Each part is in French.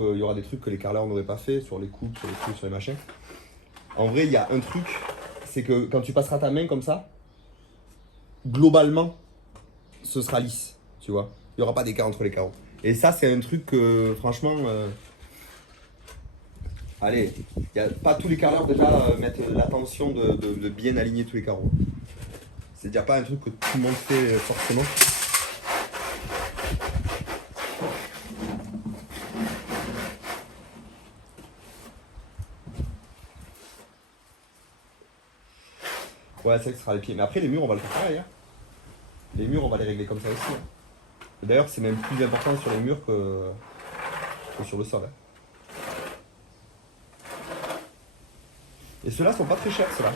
il y aura des trucs que les carreleurs n'auraient pas fait sur les coupes, sur les trucs, sur les machins. En vrai, il y a un truc, c'est que quand tu passeras ta main comme ça, globalement, ce sera lisse, tu vois. Il n'y aura pas d'écart entre les carreaux. Et ça, c'est un truc que, franchement, allez, pas tous les carreleurs déjà mettent l'attention de bien aligner tous les carreaux. C'est déjà pas un truc que tout le monde fait forcément. Ouais, c'est vrai que ce sera les pieds. Mais après, les murs, on va le faire pareil. Hein. Les murs, on va les régler comme ça aussi. Hein. D'ailleurs, c'est même plus important sur les murs que sur le sol. Hein. Et ceux-là sont pas très chers, ceux-là.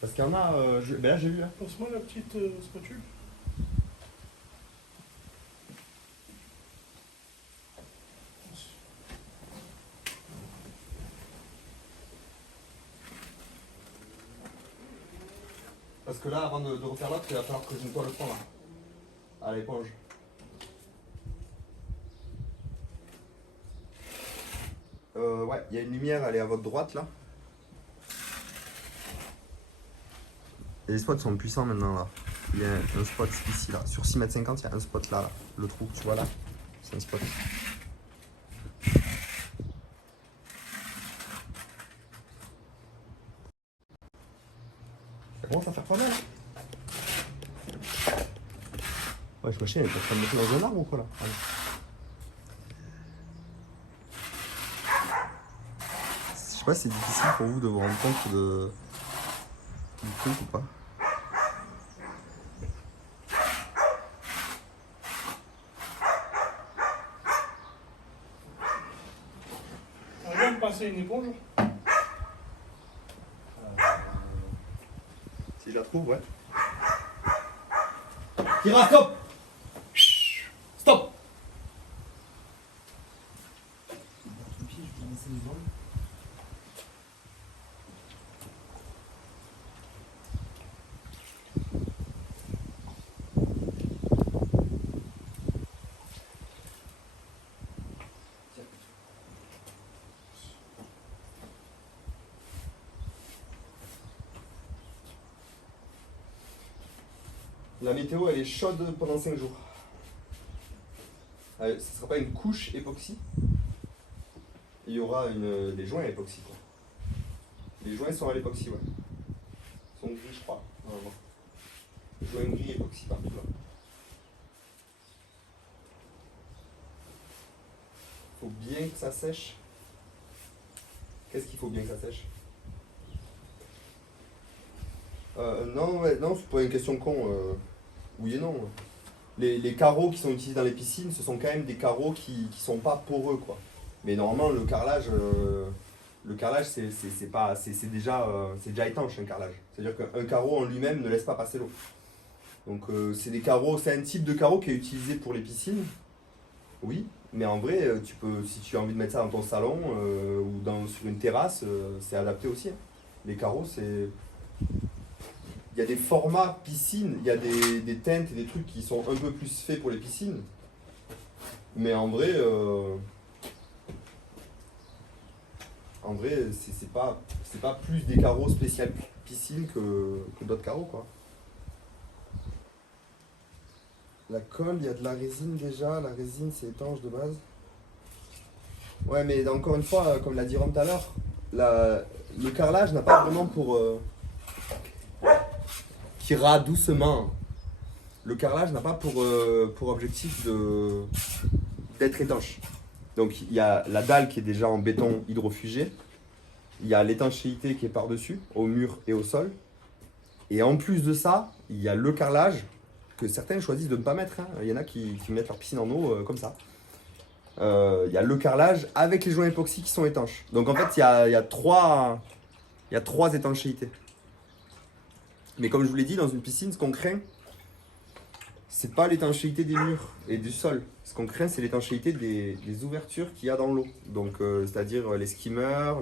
Parce qu'il y en a. Ben là, j'ai vu. Hein. Passe-moi la petite spatule. Parce que là, avant de refaire l'autre, il va falloir que je nettoie le fond là. À l'éponge. Ouais, il y a une lumière, elle est à votre droite là. Et les spots sont puissants maintenant là. Il y a un spot ici là. Sur 6,50 m, il y a un spot là, là. Le trou, tu vois là. C'est un spot. Ça commence à faire pas mal. Ouais, je machine, elle est en train de mettre dans un arbre ou quoi là? Allez. Je sais pas si c'est difficile pour vous de vous rendre compte du truc ou pas. On vient de passer une éponge. Si je la trouve, ouais. Kira, stop! Stop! La météo, elle est chaude pendant 5 jours. Ce ne sera pas une couche époxy. Il y aura des joints à époxy. Quoi. Les joints sont à l'époxy, ouais. Ils sont gris, je crois, normalement. Joints gris époxy partout là. Il faut bien que ça sèche. Qu'est-ce qu'il faut bien que ça sèche? Non, ouais, non, c'est pas une question con. Oui et non. Les carreaux qui sont utilisés dans les piscines, ce sont quand même des carreaux qui sont pas poreux, quoi. Mais normalement, le carrelage, c'est déjà étanche, un carrelage. C'est-à-dire qu'un carreau en lui-même ne laisse pas passer l'eau. Donc c'est des carreaux, c'est un type de carreau qui est utilisé pour les piscines. Oui, mais en vrai, tu peux, si tu as envie de mettre ça dans ton salon ou sur une terrasse, c'est adapté aussi. Hein. Les carreaux, c'est. Il y a des formats piscines, il y a des teintes et des trucs qui sont un peu plus faits pour les piscines. Mais en vrai, c'est pas plus des carreaux spécial piscine que d'autres carreaux, quoi. La colle, il y a de la résine déjà. La résine, c'est étanche de base. Ouais, mais encore une fois, comme l'a dit Rome tout à l'heure, le carrelage n'a pas vraiment pour... Kira, doucement. Le carrelage n'a pas pour objectif d'être étanche. Donc il y a la dalle qui est déjà en béton hydrofugé. Il y a l'étanchéité qui est par-dessus, au mur et au sol. Et en plus de ça, il y a le carrelage que certains choisissent de ne pas mettre. Hein. Il y en a qui mettent leur piscine en eau comme ça. Il y a le carrelage avec les joints époxy qui sont étanches. Donc en fait, il y a trois étanchéités. Mais comme je vous l'ai dit, dans une piscine, ce qu'on craint, c'est pas l'étanchéité des murs et du sol. Ce qu'on craint, c'est l'étanchéité des ouvertures qu'il y a dans l'eau. Donc, c'est-à-dire les skimmers,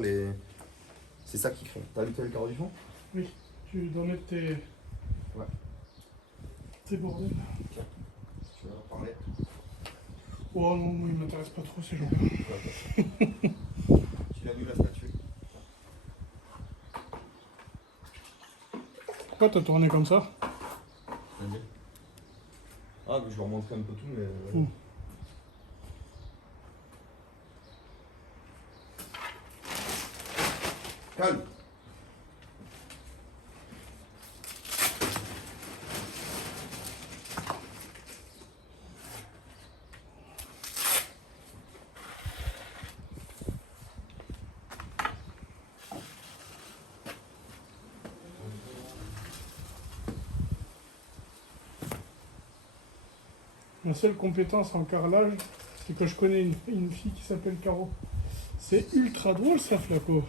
c'est ça qui craint. T'as lu le carreau du fond? Oui, tu dois mettre tes. Ouais. Tes bordels. Tiens, tu vas en parler. Oh non, moi, il m'intéresse pas trop ces gens-là. Tu l'as vu la statue? Pourquoi t'as tourné comme ça? Ah, mais je leur montrais un peu tout, mais. Mm. Calme. Ma seule compétence en carrelage, c'est que je connais une fille qui s'appelle Caro. C'est ultra drôle ça, Flaco.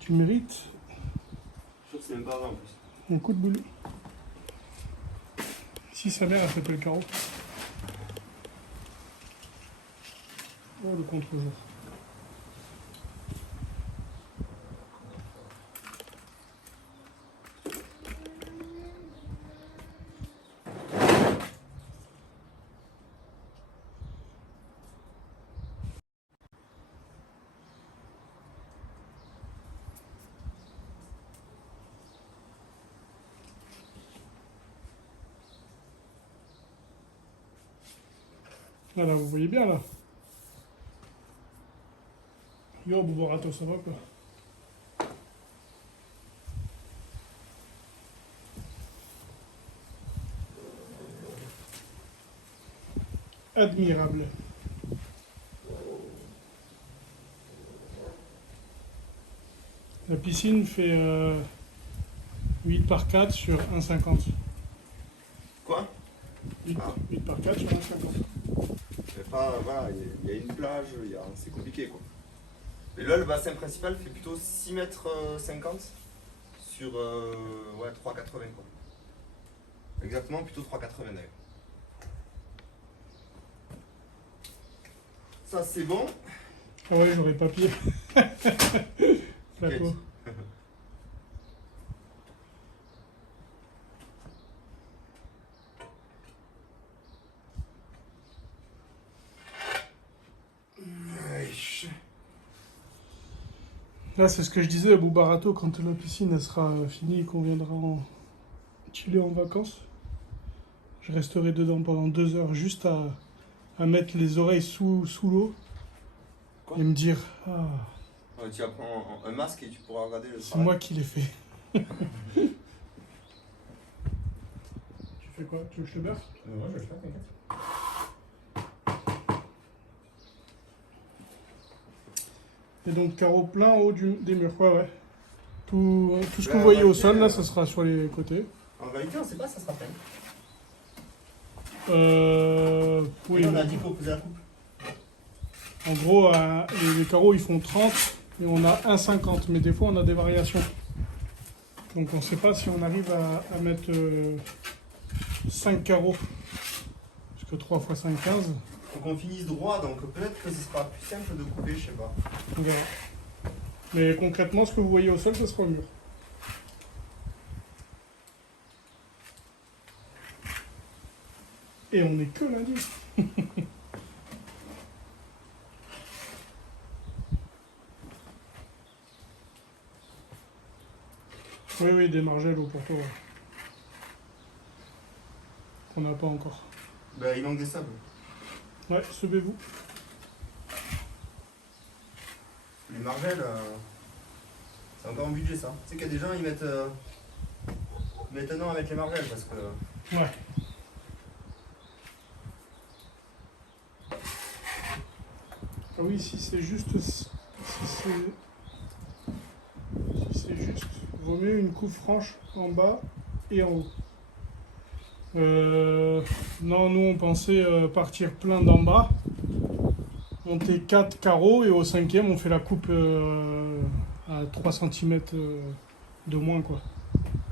Tu mérites Je suis sûr que c'est même pas vrai en plus. un coup de boulot. Si sa mère elle s'appelle Caro. Oh le contre-jour. Voilà, vous voyez bien là. Yo, Boubarato, ça va quoi? Admirable. La piscine fait 8 par 4 sur 1,50. Quoi? 8, Ah. 8 par 4 sur 1,50. Mais pas, voilà, il y a une plage, c'est compliqué quoi. Mais là, le bassin principal fait plutôt 6 mètres 50 sur ouais, 3,80 quoi. Exactement, plutôt 3,80 d'ailleurs. Ça c'est bon. Ah ouais, j'aurais pas pire. Flaco. Là, c'est ce que je disais à Boubarato quand la piscine elle sera finie et qu'on viendra en chiller en vacances. Je resterai dedans pendant 2 heures juste à mettre les oreilles sous l'eau Quoi? et me dire ah, Tu apprends un masque et tu pourras regarder le c'est travail. moi qui l'ai fait. Tu fais quoi? Tu veux que je te berce? Ouais, je vais le faire, t'inquiète. Et donc carreau plein en haut des murs. Ouais, ouais. Tout ce que Ben, vous voyez on va au sol, dire, là, ça sera sur les côtés. En réalité, on sait pas, ça sera peint. Oui. Et on a dit qu'on faisait la coupe. En gros, les carreaux ils font 30 et on a 1,50, mais des fois on a des variations. Donc on ne sait pas si on arrive à mettre 5 carreaux. Parce que 3 x 5, 15. Faut qu'on finisse droit, donc peut-être que ce sera plus simple de couper, je sais pas. On verra. Mais concrètement, ce que vous voyez au sol, ça sera au mur. Et on n'est que lundi. Oui, oui, des margelles au porto. Qu'on n'a pas encore. Bah, il manque des sables. Ouais, semez-vous. Les margelles, c'est encore un budget ça. Tu sais qu'il y a des gens, ils mettent un an à mettre les margelles parce que. Ouais. Ah oui, si c'est juste. Si c'est juste, vaut mieux une coupe franche en bas et en haut. Non, nous on pensait partir plein d'en bas, monter 4 carreaux et au 5e on fait la coupe à 3 cm de moins quoi.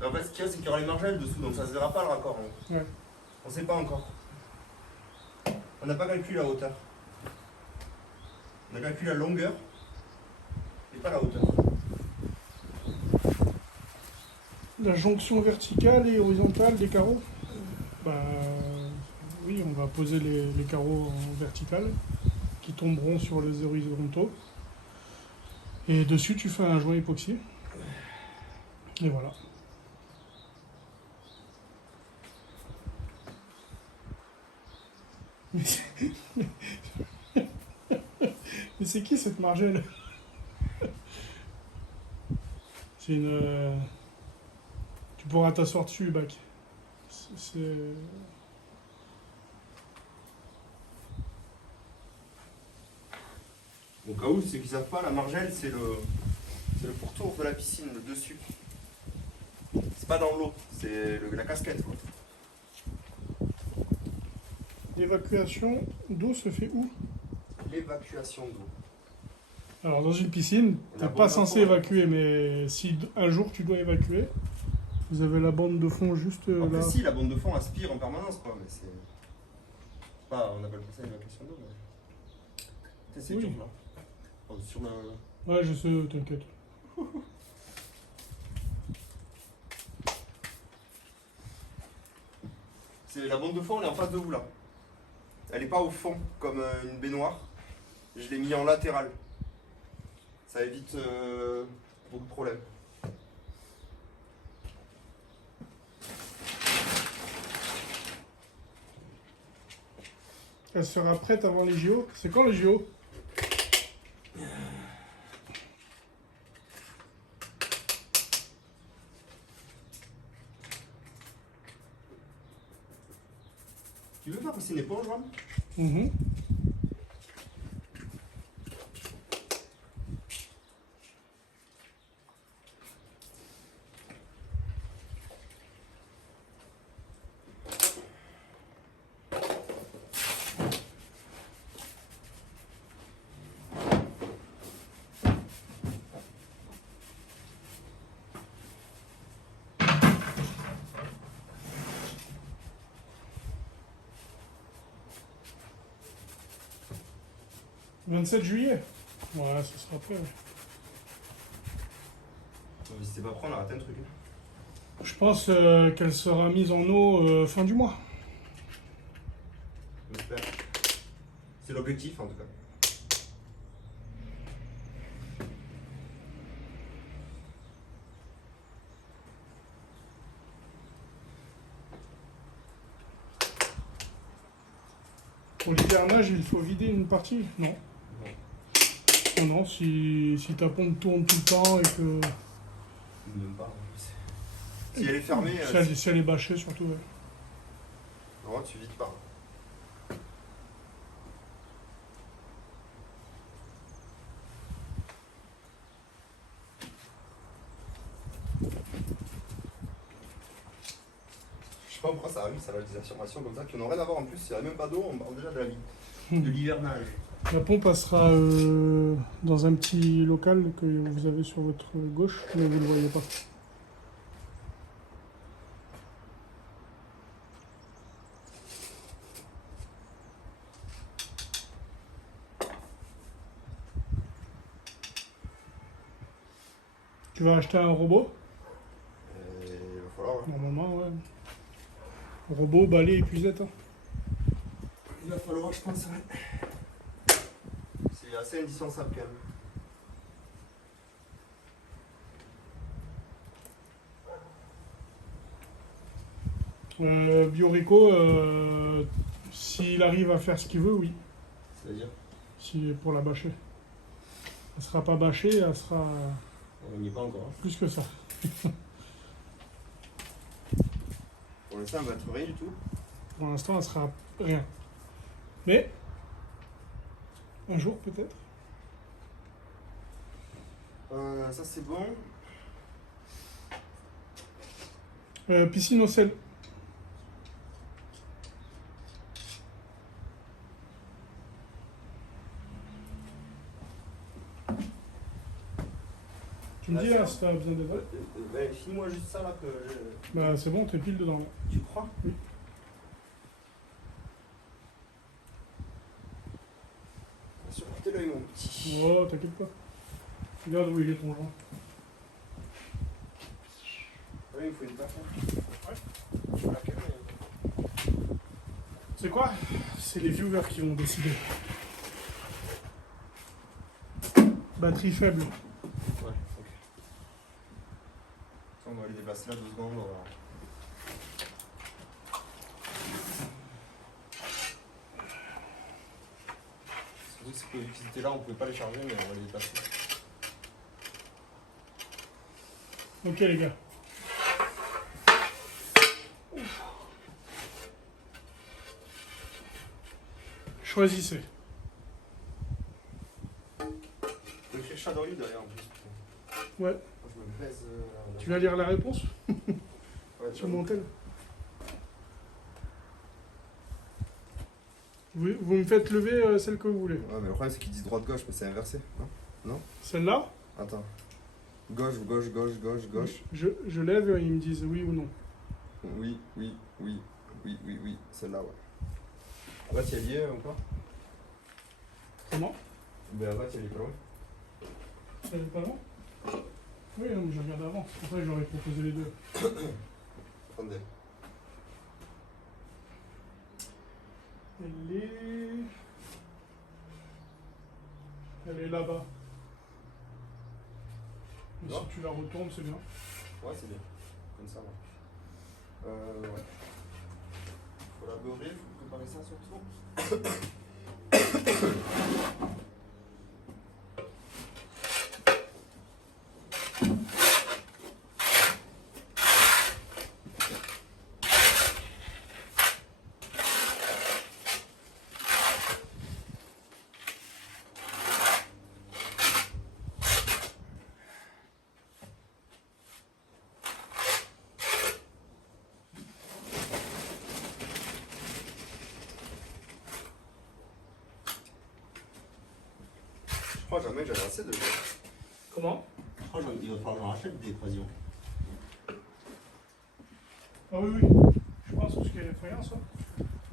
En fait, ce qu'il y a, c'est qu'il y aura les margelles dessous, donc ça se verra pas le raccord. Hein. Ouais. On sait pas encore. On n'a pas calculé la hauteur. On a calculé la longueur, mais pas la hauteur. La jonction verticale et horizontale des carreaux, bah oui, on va poser les carreaux en vertical qui tomberont sur les horizontaux. Et dessus, tu fais un joint époxy. Et voilà. Mais c'est qui cette margelle? C'est une. Tu pourras t'asseoir dessus, Bac. C'est. Au cas où, ceux qui ne savent pas, la margelle, c'est le pourtour de la piscine, le dessus. C'est pas dans l'eau, c'est la casquette, quoi. L'évacuation d'eau se fait où? L'évacuation d'eau. Alors, dans une piscine, tu n'es pas censé évacuer, mais si un jour tu dois évacuer, vous avez la bande de fond juste Après, là. si, la bande de fond aspire en permanence, quoi, mais c'est. Pas, on appelle pas ça l'évacuation d'eau, mais. C'est Oui. dur, là. Oh, sur la. Ouais, je sais, t'inquiète. La bande de fond, elle est en face de vous, là. Elle n'est pas au fond, comme une baignoire. Je l'ai mis en latéral. Ça évite beaucoup de problèmes. Elle sera prête avant les JO. C'est quand les JO? Tu veux faire passer une éponge, Juan? Mhm. « 27 juillet. Ouais, ça sera prêt. Ouais. Mais si c'est pas prêt, on a raté un truc. Je pense qu'elle sera mise en eau fin du mois. J'espère. C'est l'objectif, en tout cas. Pour l'hivernage, il faut vider une partie? Non. Non, non, si ta pompe tourne tout le temps et que. Même pas. Si elle est fermée. Si elle est bâchée, surtout. Ouais. Non, tu vides pas. Je sais pas pourquoi ça arrive, ça a des affirmations comme ça qui n'ont rien à voir en plus. Il n'y a même pas d'eau, on parle déjà de la vie. De l'hivernage. La pompe elle sera dans un petit local que vous avez sur votre gauche, mais vous ne le voyez pas. Tu vas acheter un robot? Il va falloir. Ouais. Normalement, ouais. Robot, balai, épuisette. Hein. Il va falloir, je pense, ouais. C'est assez indispensable quand même. Biorico, s'il arrive à faire ce qu'il veut, oui. C'est-à-dire? Si, pour la bâcher. Elle sera pas bâchée, elle sera On n'y est pas encore. Hein. plus que ça. Pour l'instant, elle va être rien du tout. Pour l'instant, elle sera rien. Mais, un jour peut-être. Ça c'est bon. Piscine au sel. Tu me dis là si t'as besoin d'aide. Finis-moi juste ça là que je... Bah c'est bon, t'es pile dedans. Là. Tu crois? Oui. Surportez l'œil mon petit. Oh, t'inquiète pas. Regarde où il est ton joint. Oui, il faut une taffe. Ouais. Laquelle, C'est quoi? C'est les viewers qui vont décider. Batterie faible. Ouais, ok. On va les déplacer là 2 secondes. C'est que qu'ils étaient là, on pouvait pas les charger, mais on va les déplacer. Ok les gars. Choisissez. On peut écrire Shadowyu derrière en plus. Ouais. Moi, je me baise. Tu vas lire la réponse Ouais, sur mon tel. Vous me faites lever celle que vous voulez. Ouais, mais le problème c'est qu'ils disent droite-gauche, mais c'est inversé. Non? Celle-là, Attends. Gauche, gauche, gauche, gauche, gauche. je lève et ils me disent oui ou non. Oui, oui, oui, oui, oui, oui. Celle-là, ouais. Là, tu y es lié ou pas? Comment? Ben là, tu y es lié pas loin. Elle est pas loin? Oui, non, mais je regarde avant. C'est pour ça que j'aurais proposé les deux. Attendez. Elle est là-bas. Mais Non. si tu la retournes, c'est bien. Ouais, c'est bien. Comme ça, ouais. Faut la beurrer, faut préparer ça surtout. Je crois jamais que j'avais assez de. Comment? Je crois qu'il va falloir que j'en rachète des croisillons. Ah oui, oui. Je pense que c'est effrayant ça.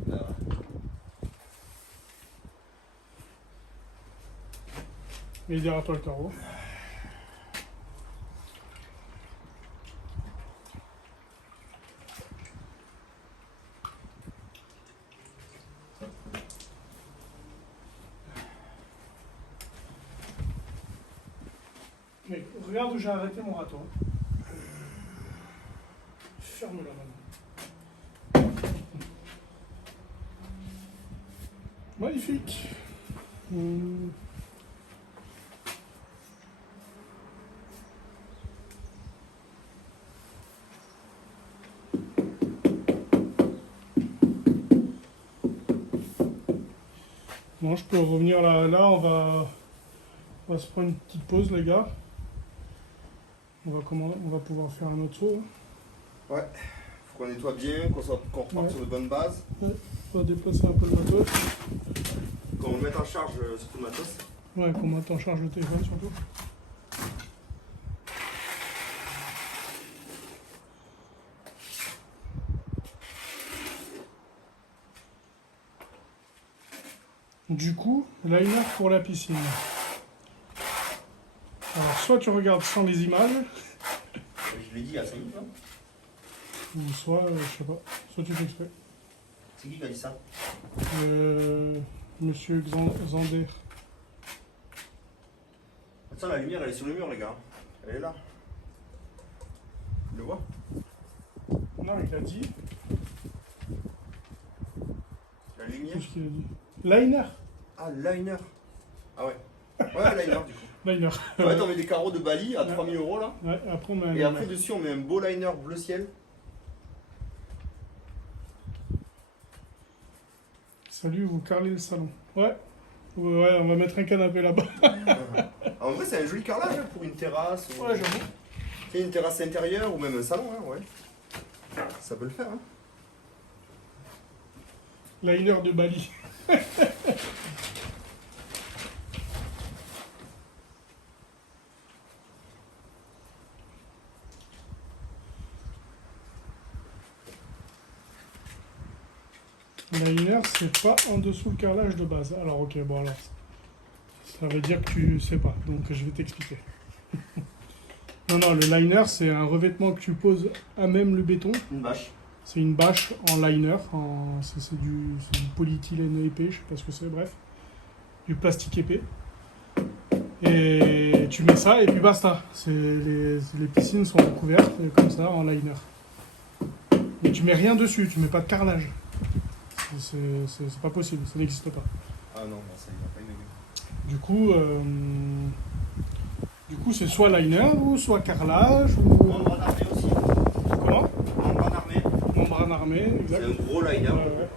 Ben ouais. Mais derrière toi le carreau. Mais regarde où j'ai arrêté mon râteau. Ferme-la maintenant. Magnifique. Bon, je peux revenir là. Là, on va se prendre une petite pause, les gars. On va pouvoir faire un autre saut. Ouais. Faut qu'on nettoie bien, qu'on reparte Ouais. sur de bonnes bases. On va déplacer un peu le matos. Qu'on mette en charge surtout le matos. Ouais, qu'on mette en charge le téléphone surtout. Du coup, liner pour la piscine. Alors, soit tu regardes sans les images, Je l'ai dit il y a 5 minutes, hein. ou soit, je sais pas, soit tu t'expais. C'est qui a dit ça? Monsieur Zander. Attends, la lumière elle est sur le mur, les gars. Elle est là. Tu le vois? Non, il a dit. La lumière? Qu'est-ce qu'il a dit? Liner. Ah, liner. Ah ouais. Ouais, liner du coup. Liner. En fait, on met des carreaux de Bali à 3000 € là. Ouais, après on met un Et liner. après, dessus, on met un beau liner bleu ciel. Salut, vous carrelez le salon. Ouais. Ouais, on va mettre un canapé là-bas. En vrai, c'est un joli carrelage hein, pour une terrasse. Ou... Ouais, j'avoue. C'est une terrasse intérieure ou même un salon, hein, ouais. Ça peut le faire, hein. Liner de Bali. Liner, c'est pas en dessous le carrelage de base. Alors, ok, bon, alors. Ça veut dire que tu sais pas, donc je vais t'expliquer. Non, non, le liner, c'est un revêtement que tu poses à même le béton. Une bâche. C'est une bâche en liner, c'est du polyéthylène épais, je sais pas ce que c'est, bref. Du plastique épais. Et tu mets ça et puis basta. Les piscines sont recouvertes comme ça en liner. Mais tu mets rien dessus, tu mets pas de carrelage. C'est pas possible, ça n'existe pas. Ah non, ça il va pas aimer. Du coup, c'est soit liner ou soit carrelage ou. Membrane armée aussi. Comment? Membrane armée. Membrane armée, exact. C'est un gros liner. Ouais.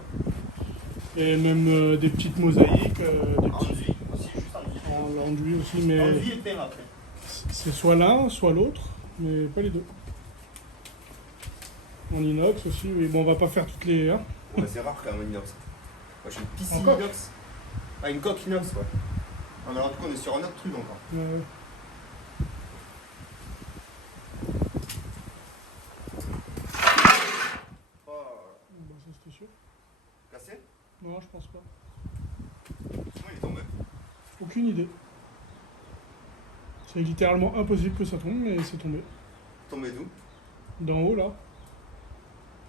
Et même des petites mosaïques, des petits Enduit aussi, juste enduit. enduits aussi, mais Enduit et peint après. c'est soit l'un, soit l'autre, mais pas les deux. En inox aussi, mais bon, on va pas faire toutes les. Hein. Ouais, c'est rare quand même un inox. Moi j'ai une piscine Encore inox. Ah, une coque inox, ouais. Ah, mais alors, du coup, on est sur un autre truc encore. Oh, Bah, ça c'était sûr. cassé? Non, je pense pas. Comment il est tombé? Aucune idée. C'est littéralement impossible que ça tombe, mais c'est tombé. Tombé d'où? D'en haut là.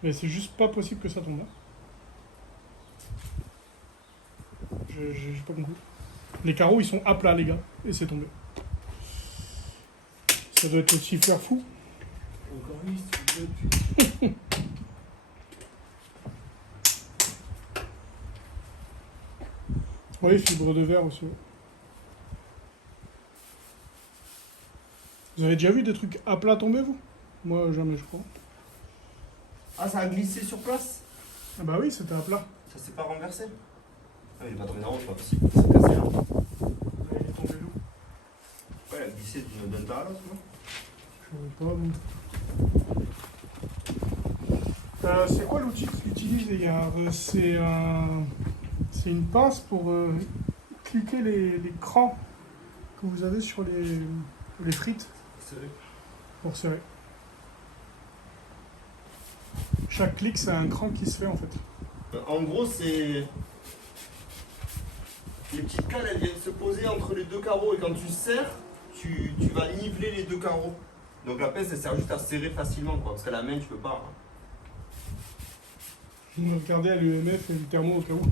Mais c'est juste pas possible que ça tombe là. J'ai pas compris. Les carreaux ils sont à plat les gars, et c'est tombé. Ça doit être le siffleur fou. Encore lui, c'est Oui, fibre de verre aussi. Vous avez déjà vu des trucs à plat tomber vous? Moi jamais je crois. Ah, ça a glissé sur place? Ah bah oui, c'était à plat. Ça s'est pas renversé? Ah, il est pas tombé d'en haut, c'est pas possible. Ça s'est cassé là. Il est tombé d'où? Ouais, il a glissé d'un tas à l'autre, non? Je sais pas. C'est quoi l'outil que tu utilises les gars? C'est une pince pour cliquer les crans que vous avez sur les frites pour serrer. Chaque clic c'est un cran qui se fait en fait. En gros, c'est. Les petites cales, elles viennent se poser entre les deux carreaux et quand tu serres, tu vas niveler les deux carreaux. Donc la pince, elle sert juste à serrer facilement, quoi, parce qu'à la main, tu peux pas. Hein. Je me regardais à l'UMF et le thermo au cas où.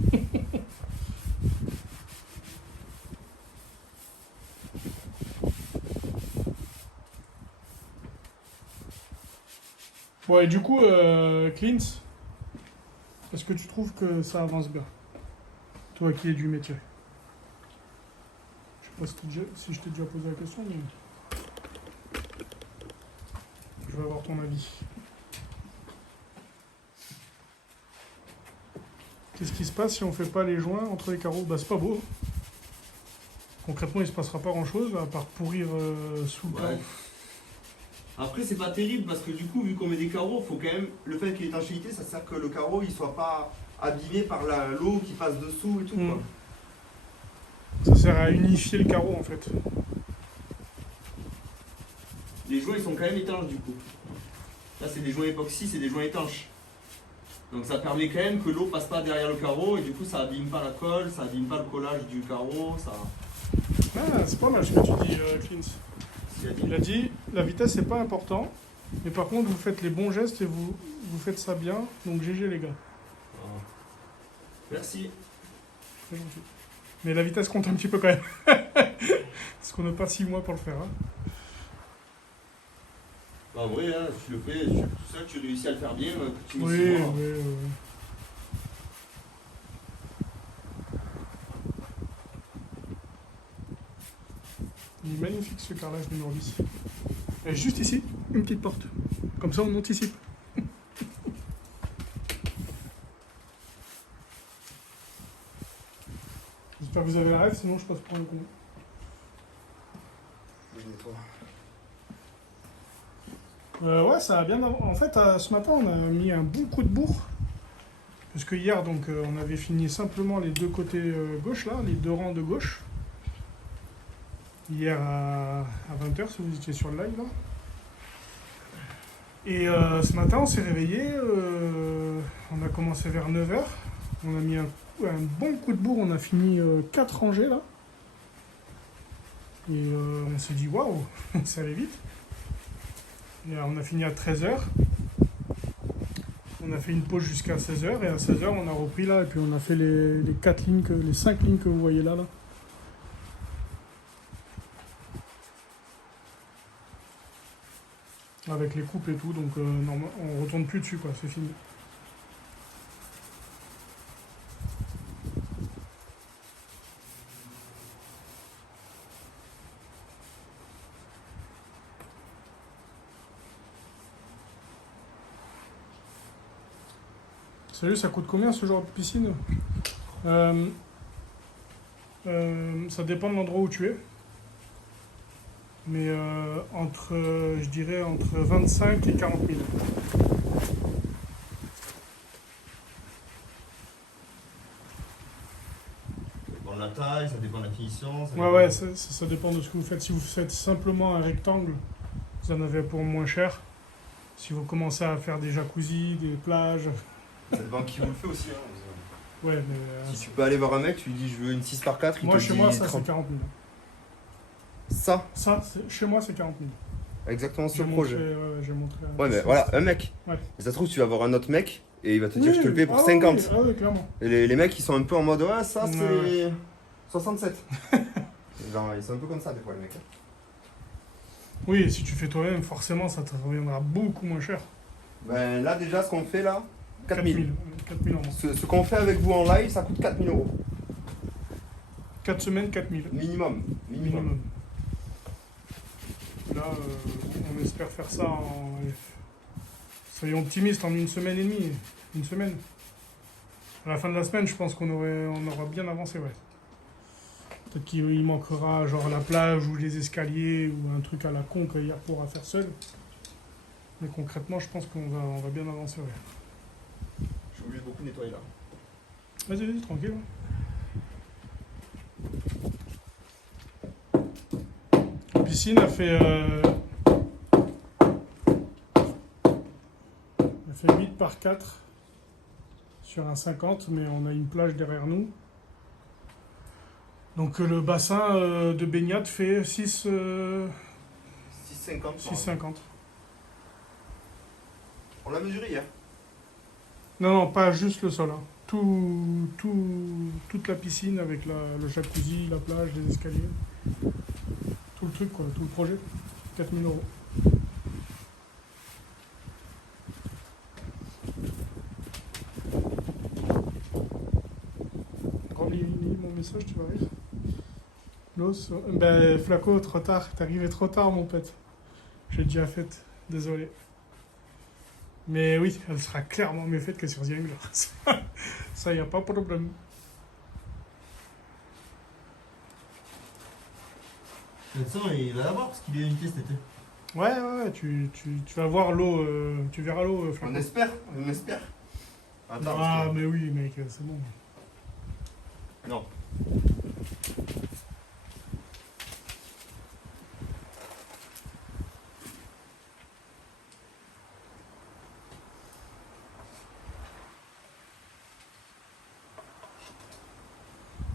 Ouais, et du coup, Clint, est-ce que tu trouves que ça avance bien? Toi qui es du métier. Je sais pas si je t'ai déjà posé la question, mais je veux avoir ton avis. Qu'est-ce qui se passe si on fait pas les joints entre les carreaux? Bah c'est pas beau. Concrètement, il se passera pas grand-chose à part pourrir sous le carreau. Après, c'est pas terrible parce que du coup, vu qu'on met des carreaux, faut quand même. Le fait qu'il y ait l'étanchéité, ça sert que le carreau il soit pas abîmé par l'eau qui passe dessous et tout. Quoi. Ça sert à unifier le carreau en fait. Les joints ils sont quand même étanches du coup. Là, c'est des joints époxy, c'est des joints étanches. Donc ça permet quand même que l'eau passe pas derrière le carreau et du coup ça abîme pas la colle, ça abîme pas le collage du carreau. Ça... Ah, c'est pas mal ce que tu dis, Clint. Il a dit la vitesse c'est pas important, mais par contre vous faites les bons gestes et vous faites ça bien, donc GG les gars. Merci. Très gentil. Mais la vitesse compte un petit peu quand même. Parce qu'on n'a pas 6 mois pour le faire. Hein. En vrai, hein, tu le fais tout seul, tu réussis à le faire bien, tu mets Oui, 6 mois. oui. Il est magnifique ce carrelage numéro 10. Et juste ici, une petite porte. Comme ça on anticipe. J'espère que vous avez la rêve, sinon je passe pour un con. Ouais, ça a bien avancé. En fait, ce matin, on a mis un bon coup de bourre. Parce que hier, donc, on avait fini simplement les deux côtés gauche, là, les deux rangs de gauche. Hier à 20h, si vous étiez sur le live, là. Et ce matin, on s'est réveillé. On a commencé vers 9h. On a mis un bon coup de bourre. On a fini 4 rangées, là. Et on s'est dit, waouh, ça allait vite. Et on a fini à 13h. On On a fait une pause jusqu'à 16h et à 16h on a repris là et puis on a fait les 4 lignes, les 5 lignes que vous voyez là. Avec les coupes et tout, donc on retourne plus dessus quoi, c'est fini. Salut, ça coûte combien ce genre de piscine? Ça dépend de l'endroit où tu es. Mais je dirais entre 25 et 40 000. Ça dépend de la taille, ça dépend de la finition. Ouais, ça dépend de ce que vous faites. Si vous faites simplement un rectangle, vous en avez pour moins cher. Si vous commencez à faire des jacuzzis, des plages. Ça dépend qui vous le fait aussi. Hein. Ouais, mais. Si tu peux aller voir un mec, tu lui dis je veux une 6x4, Moi, chez moi, ça 30. c'est 40 000. Ça, Chez moi, c'est 40 000. exactement ce J'ai projet. j'ai montré. Ouais, mais voilà, un mec. Ouais. Et ça se trouve, tu vas voir un autre mec et il va te dire Oui, je te le paye pour ah 50. Oui, ah oui, clairement. Et les mecs, ils sont un peu en mode ouais, ça c'est Ouais. 67. Genre, ils sont un peu comme ça des fois, les mecs. Oui, si tu fais toi-même, forcément, ça te reviendra beaucoup moins cher. Ben là, déjà, ce qu'on fait là, 4000. 4 000 en moins. Ce qu'on fait avec vous en live, ça coûte 4000 euros. 4 semaines, 4 000. Minimum. Minimum. Là, on espère faire ça soyons optimistes, en une semaine et demie. Une semaine. À la fin de la semaine, je pense qu'on aura bien avancé, ouais. Peut-être qu'il manquera genre la plage ou les escaliers ou un truc à la con qu'il pourra faire seul. Mais concrètement, je pense qu'on va bien avancer, ouais. J'ai oublié de beaucoup nettoyer là. Vas-y, tranquille. La piscine a fait 8 par 4 sur un 50, mais on a une plage derrière nous. Donc le bassin de baignade fait 6,50. 6,50. On l'a mesuré hier. Non, pas juste le sol. Hein. Toute la piscine avec le jacuzzi, la plage, les escaliers. Tout le truc, quoi, tout le projet. 4 000 euros. Lis mon message, tu vas rire. L'os, ben Flaco, trop tard. T'es arrivé trop tard, mon pote. J'ai déjà fait. Désolé. Mais oui, elle sera clairement mieux faite que sur The Angler. Ça, y a pas de problème. De toute façon, il va l'avoir parce qu'il est unité cet été. Ouais, tu vas voir l'eau, tu verras l'eau, Flaco. On espère. Attends, Ah, mais oui, mec, c'est bon. Non.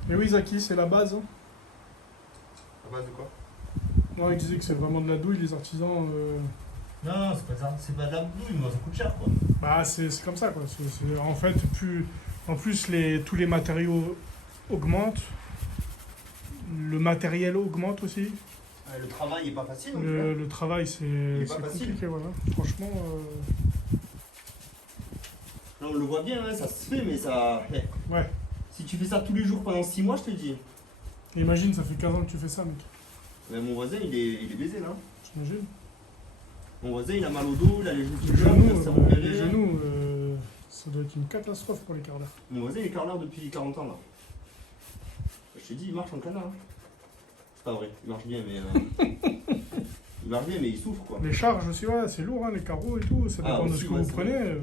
Mais oui, Zaki, c'est la base. Hein. À base de quoi? Non, il disait que c'est vraiment de la douille, les artisans. Non, c'est pas ça. C'est pas de la douille, moi, ça coûte cher, quoi. Bah, c'est comme ça, quoi. En fait, en plus, tous les matériaux augmentent. Le matériel augmente aussi. Le travail est pas facile. Donc, Le travail, c'est pas facile. compliqué, voilà. Franchement. Là, on le voit bien, hein, ça se fait, mais ça. Ouais. Si tu fais ça tous les jours pendant 6 mois, je te dis. Imagine, ça fait 15 ans que tu fais ça, mec. Mais mon voisin, il est baisé là. J'imagine. Mon voisin, il a mal au dos, il a les genoux qui Les pleurent, genoux, il a le cerveau pelé. les genoux ça doit être une catastrophe pour les carrières. Mon voisin, il est carreleur depuis 40 ans là. Je t'ai dit, il marche en canard. Hein. C'est pas vrai, il marche bien, mais. Il marche bien, mais il souffre quoi. Les charges aussi, ouais, c'est lourd, hein, les carreaux et tout. Ça dépend de aussi, ce que ouais, vous prenez.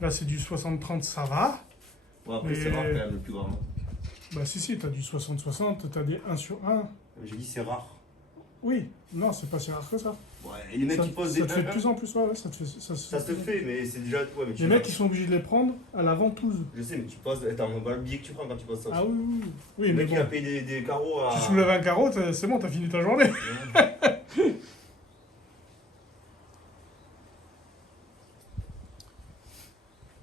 Là, c'est du 60-30, ça va. Ouais, après, Mais- c'est rare quand même le plus grand. Hein. Bah, si, t'as du 60-60, t'as des 1 sur 1. J'ai dit, c'est rare. Oui, non, c'est pas si rare que ça. Ouais, et les mecs Ça, qui posent ça des. te fait de plus en plus, ouais, ça te fait. Ça se fait, mais c'est déjà. Ouais, mais tu Les mecs, ils sont obligés de les prendre à la ventouse. Je sais, mais tu poses. Attends, on voit le billet que tu prends quand tu poses ça. Ah aussi. oui, oui, oui. Oui, Le mais mec, bon, il a payé des carreaux à. tu soulèves un carreau, c'est bon, t'as fini ta journée.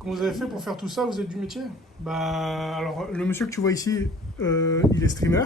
Comment vous avez fait pour faire tout ça? Vous êtes du métier? Bah, alors, le monsieur que tu vois ici, il est streamer.